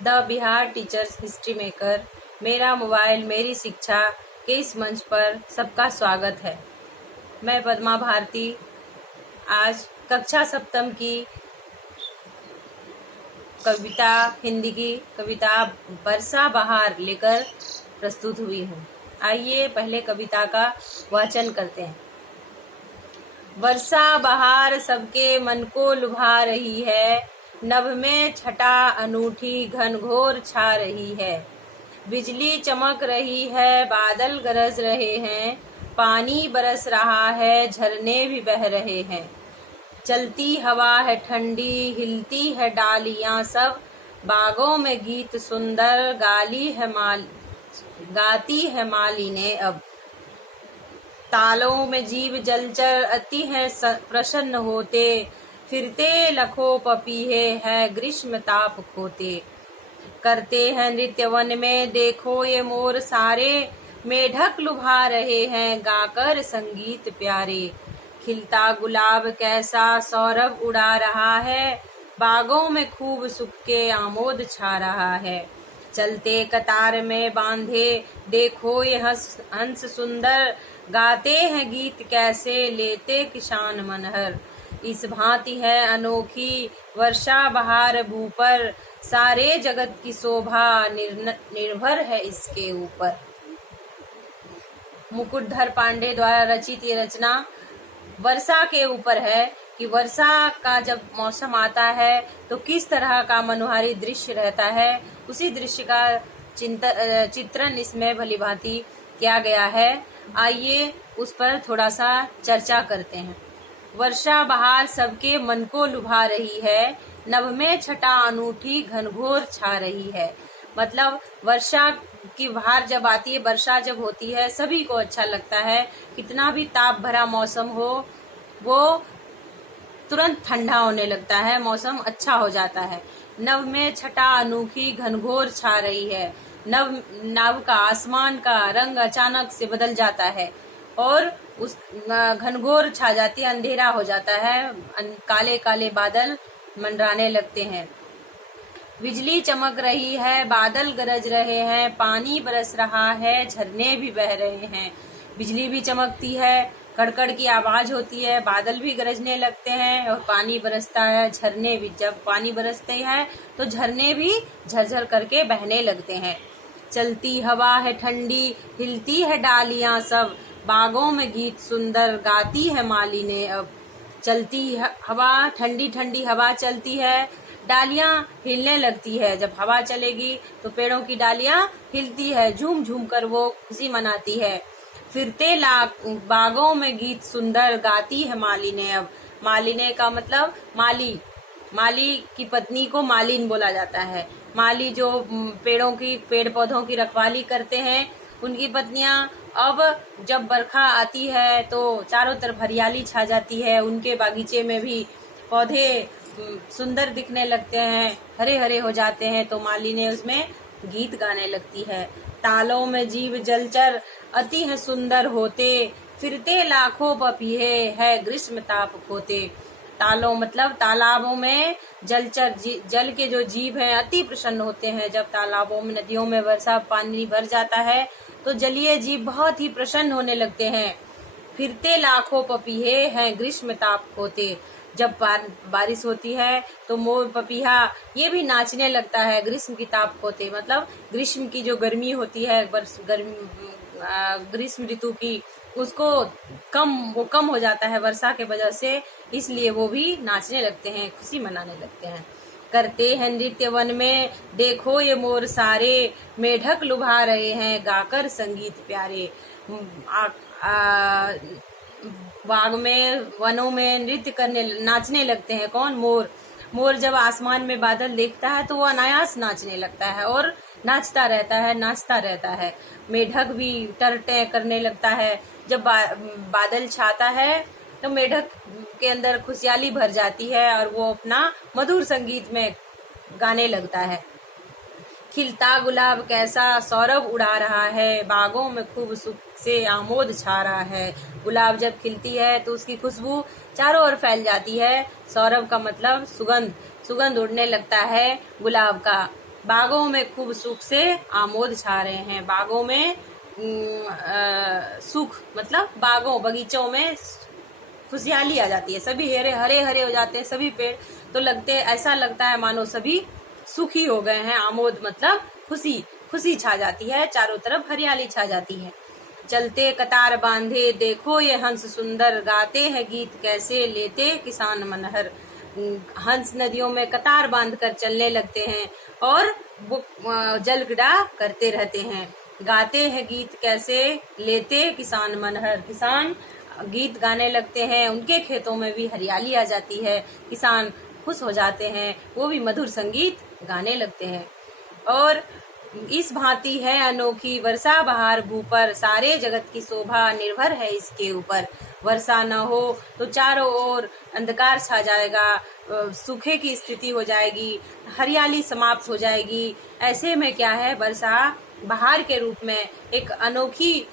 The Bihar teachers history maker, मेरा mobile मेरी शिक्षा के इस मंच पर सबका स्वागत है। मैं पद्मा भारती आज कक्षा सप्तम की कविता, हिंदी की कविता बरसा बहार लेकर प्रस्तुत हुई हूँ। आइए पहले कविता का वाचन करते हैं। वर्षा बहार सबके मन को लुभा रही है, नभ में छटा अनूठी घनघोर छा रही है। बिजली चमक रही है, बादल गरज रहे हैं, पानी बरस रहा है, झरने भी बह रहे हैं। चलती हवा है ठंडी, हिलती है डालियां सब, बागों में गीत सुंदर गाती है माली ने अब। तालों में जीव जलचर अति है प्रसन्न होते, फिरते लखों पपीहे है ग्रीष्म ताप खोते। करते हैं नृत्य वन में, देखो ये मोर सारे, मेढक लुभा रहे हैं गाकर संगीत प्यारे। खिलता गुलाब कैसा सौरभ उड़ा रहा है, बागों में खूब सुख के आमोद छा रहा है। चलते कतार में बांधे, देखो ये हंस सुंदर, गाते हैं गीत कैसे लेते किसान मनहर। इस भांति है अनोखी वर्षा बहार भू पर, सारे जगत की शोभा निर्भर है इसके ऊपर। मुकुटधर पांडे द्वारा रचित ये रचना वर्षा के ऊपर है कि वर्षा का जब मौसम आता है तो किस तरह का मनोहारी दृश्य रहता है। उसी दृश्य का चित्रण इसमें भलीभांति किया गया है। आइए उस पर थोड़ा सा चर्चा करते हैं। वर्षा बहार सबके मन को लुभा रही है, नभ में छटा अनूठी घनघोर छा रही है। मतलब वर्षा की बहार जब आती है, वर्षा जब होती है, सभी को अच्छा लगता है। कितना भी ताप भरा मौसम हो, वो तुरंत ठंडा होने लगता है, मौसम अच्छा हो जाता है। नभ में छटा अनोखी घनघोर छा रही है। नभ का, आसमान का रंग अचानक से बदल जाता है और उस घनघोर छा जाती है, अंधेरा हो जाता है, काले काले बादल मंडराने लगते हैं। बिजली चमक रही है, बादल गरज रहे हैं, पानी बरस रहा है, झरने भी बह रहे हैं। बिजली भी चमकती है, कड़कड़ की आवाज होती है, बादल भी गरजने लगते हैं और पानी बरसता है। झरने भी, जब पानी बरसते हैं तो झरने भी झरझर करके बहने लगते हैं। चलती हवा है ठंडी, हिलती है डालियां सब, बागों में गीत सुंदर गाती है माली ने अब। चलती हवा, ठंडी ठंडी हवा चलती है, डालियां हिलने लगती है। जब हवा चलेगी तो पेड़ों की डालियां हिलती है, झूम झूम कर वो खुशी मनाती है। फिरते बागों में गीत सुंदर गाती है माली ने अब। मालिने का मतलब माली की पत्नी को मालिन बोला जाता है। माली जो पेड़ पौधों की रखवाली करते हैं, उनकी पत्नियां अब जब बरखा आती है तो चारों तरफ हरियाली छा जाती है, उनके बागीचे में भी पौधे सुंदर दिखने लगते हैं, हरे हरे हो जाते हैं, तो मालिने उसमें गीत गाने लगती है। तालों में जीव जलचर अति है सुंदर होते, फिरते लाखों पपीहे है ग्रीष्म ताप खोते। तालों मतलब तालाबों में जलचर जल के जो जीव हैं अति प्रसन्न होते हैं। जब तालाबों में, नदियों में वर्षा पानी भर जाता है तो जलीय जीव बहुत ही प्रसन्न होने लगते हैं। फिरते लाखों पपीहे हैं ग्रीष्म ताप खोते। जब बारिश होती है तो मोर पपीहा ये भी नाचने लगता है ग्रीष्म की ताप खोते। मतलब ग्रीष्म की जो गर्मी होती है, ग्रीष्म ऋतु की, उसको कम हो जाता है वर्षा के वजह से, इसलिए वो भी नाचने लगते हैं, खुशी मनाने लगते हैं। करते हैं नृत्य वन में, देखो ये मोर सारे, मेढक लुभा रहे हैं गाकर संगीत प्यारे। बाग में, वनों में नृत्य करने, नाचने लगते हैं। कौन? मोर जब आसमान में बादल देखता है तो वो अनायास नाचने लगता है और नाचता रहता है। मेढक भी टरटे करने लगता है। जब बादल छाता है तो मेढक के अंदर खुशहाली भर जाती है और वो अपना मधुर संगीत में गाने लगता है। खिलता गुलाब कैसा सौरभ उड़ा रहा है, बागों में खूब सुख से आमोद छा रहा है। गुलाब जब खिलती है तो उसकी खुशबू चारों ओर फैल जाती है। सौरभ का मतलब सुगंध उड़ने लगता है गुलाब का। बागों में खूब सुख से आमोद छा रहे हैं। बागों में सुख मतलब बागों बगीचों में खुशहाली आ जाती है, सभी हरे हरे हरे हो जाते हैं सभी पेड़, तो ऐसा लगता है मानो सभी सुखी हो गए हैं। आमोद मतलब खुशी, खुशी छा जाती है, चारों तरफ हरियाली छा जाती है। चलते कतार बांधे देखो ये हंस सुंदर, गाते हैं गीत कैसे लेते किसान मनहर। हंस नदियों में कतार बांधकर चलने लगते हैं और वो जल क्रीड़ा करते रहते हैं। गाते हैं गीत कैसे लेते किसान मनहर, किसान गीत गाने लगते हैं, उनके खेतों में भी हरियाली आ जाती है, किसान खुश हो जाते हैं, वो भी मधुर संगीत गाने लगते हैं। और इस भांति है अनोखी वर्षा बहार भूपर, सारे जगत की शोभा निर्भर है इसके ऊपर। वर्षा न हो तो चारों ओर अंधकार छा जाएगा, सूखे की स्थिति हो जाएगी, हरियाली समाप्त हो जाएगी। ऐसे में क्या है, वर्षा बहार के रूप में एक अनोखी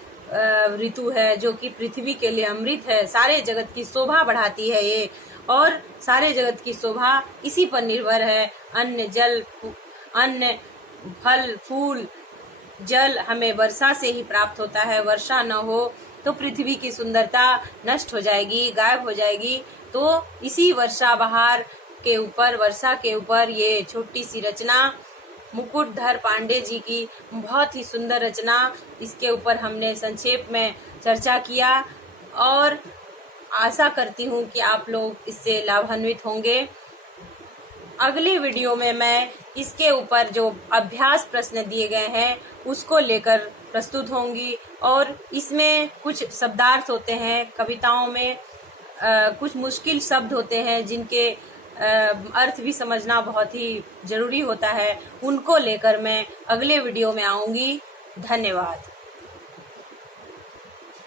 ऋतु है जो कि पृथ्वी के लिए अमृत है, सारे जगत की शोभा बढ़ाती है ये, और सारे जगत की शोभा इसी पर निर्भर है। अन्न जल अन्न फल फूल जल हमें वर्षा से ही प्राप्त होता है। वर्षा न हो तो पृथ्वी की सुंदरता नष्ट हो जाएगी, गायब हो जाएगी। तो इसी वर्षा बहार के ऊपर, वर्षा के ऊपर ये छोटी सी रचना मुकुटधर पांडे जी की बहुत ही सुंदर रचना, इसके ऊपर हमने संक्षेप में चर्चा किया और आशा करती हूँ कि आप लोग इससे लाभान्वित होंगे। अगली वीडियो में मैं इसके ऊपर जो अभ्यास प्रश्न दिए गए हैं उसको लेकर प्रस्तुत होंगी, और इसमें कुछ शब्दार्थ होते हैं, कविताओं में कुछ मुश्किल शब्द होते हैं जिनके अर्थ भी समझना बहुत ही जरूरी होता है, उनको लेकर मैं अगले वीडियो में आऊंगी। धन्यवाद।